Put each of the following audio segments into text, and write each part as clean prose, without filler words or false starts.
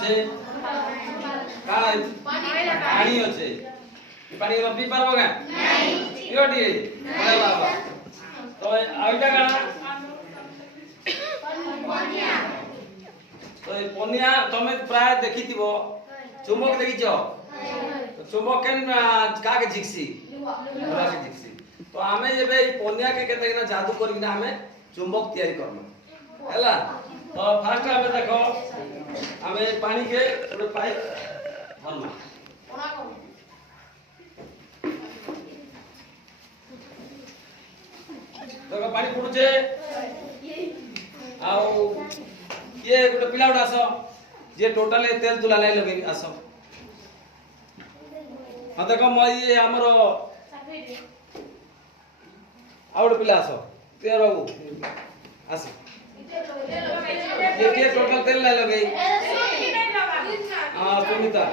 আছে কাই পানি আছে পানি পি পারবো না নাই ইওটি বলে বাবা তো আইটা কানা পনিয়া তো এই পনিয়া তুমি প্রায় দেখিতিব চুম্বক দেখিছ তো চুম্বক কেন কাকে ঝিকছি লুহাকে ঝিকছি तो आमे जेबे पनिया के केते ना जादू करिना हमें चुंबक तैयारी करनो हैला तो फर्स्ट हमें देखो हमें पानी के थोड़े पाइप भरना देखो पानी पुडुचे आउ ये गोटे पिला उडा आसो जे टोटल तेल तुला नै लगे आसो हां देखो म ये हमरो आउट पिला आसो तेरा बाबू आसो ये टोटल तेल ले लगे हां सुनीता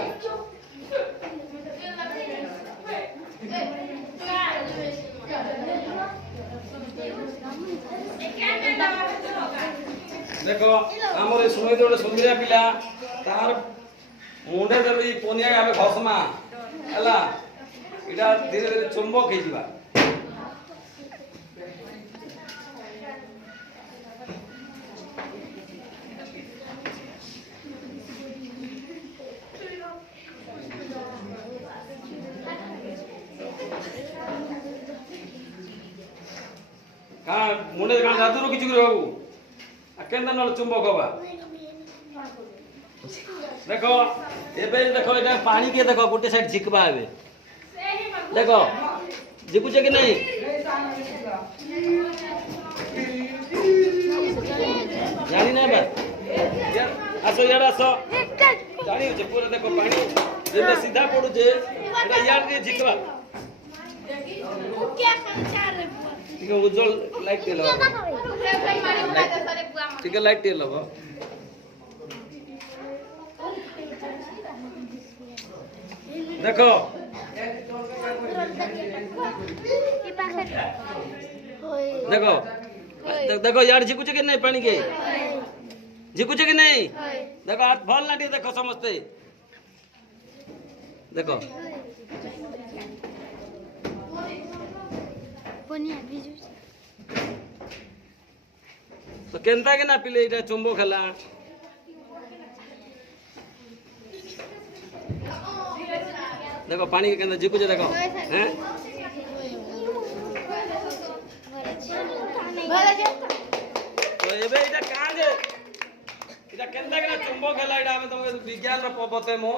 देखो हमर सुनै दोडे सुंदरिया पिला तार मुंडे जब ई पोनिया आबे घसमा हला इडा धीरे धीरे चुंबक हे जिबा का मुंडे का जादू रो किछु बाबू आ केंदा न चुंबक होबा देखो एबे देखो एटा पानी के देखो गोटे साइड झिकबा एबे देखो झिकुचे कि नहीं जानी ना बा आसो यार आसो जानी जे पूरा देखो पानी जेबे सीधा पड़ू जे एटा यार के झिकबा क्या संसार रे ठीक है उज्जवल लाइट तेल ठीक है लाइट तेल लगा देखो देखो देखो यार झिकुचे कि नहीं पानी के झिकुचे कि नहीं देखो हाथ भल ना देखो समझते देखो तो केनता के ना पिले इटा चुंबक हला देखो पानी के केंदा झिकुचे देखो हैं तो एबे इटा कां जे इटा केनता के ना चुंबक हला इटा हम तुमके विज्ञान रो पबते मो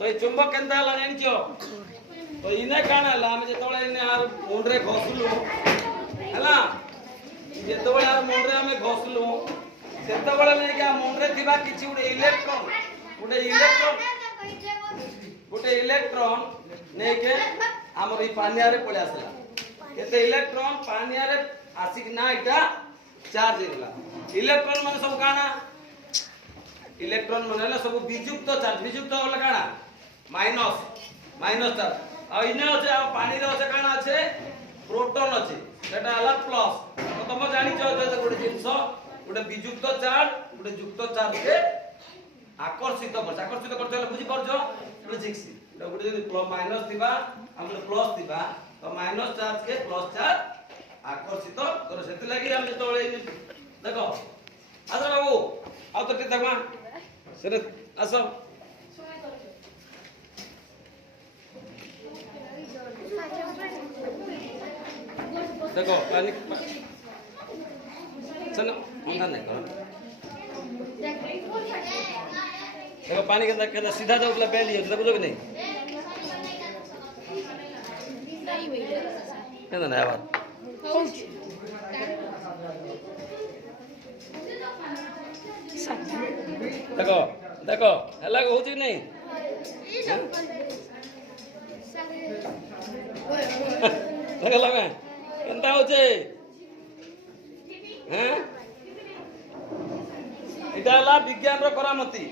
तो ए चुंबक केनता हला जानिचो तो इने काण हला हम जेतोळे इने आर मुंडरे घोसलु हला जेतोळे आर मुंडरे हम घोसलु सेतोळे ने के मुंडरे थिबा किछि उडे इलेक्ट्रॉन ने के हमर ई पानिया रे पळे आसला केते इलेक्ट्रॉन पानिया रे आसिक ना इटा चार्ज हेला इलेक्ट्रॉन माने सब काना इलेक्ट्रॉन माने सब विजुक्त होला काना माइनस चार्ज आ इने আছে पानी रे আছে काना আছে प्रोटॉन আছে সেটা হলা প্লাস তো তোমরা জানিছো যে গোটে জিনিস গোটে বিযুক্ত চার্জ গোটে যুক্ত চার্জকে আকর্ষিত করছে বুঝি পারছো ফিজিক্স এটা গোটে যদি মাইনাস দিবা আমরা প্লাস দিবা তো মাইনাস চার্জ के प्लस चार्ज আকর্ষিত করে সেতে লাগি আমি যেতବେଳେ দেখো আচ্ছা বাবু আও তো কে দেখবা সেটা আসো देखो पानी चलो मंदा नहीं करो देखो पानी के अंदर के सीधा जाओ मतलब बेल लियो देखो कि नहीं केना नया बात देखो देखो हला हो कि नहीं देखो लगे केनता होचे हैं इटा ला विज्ञान रो करामती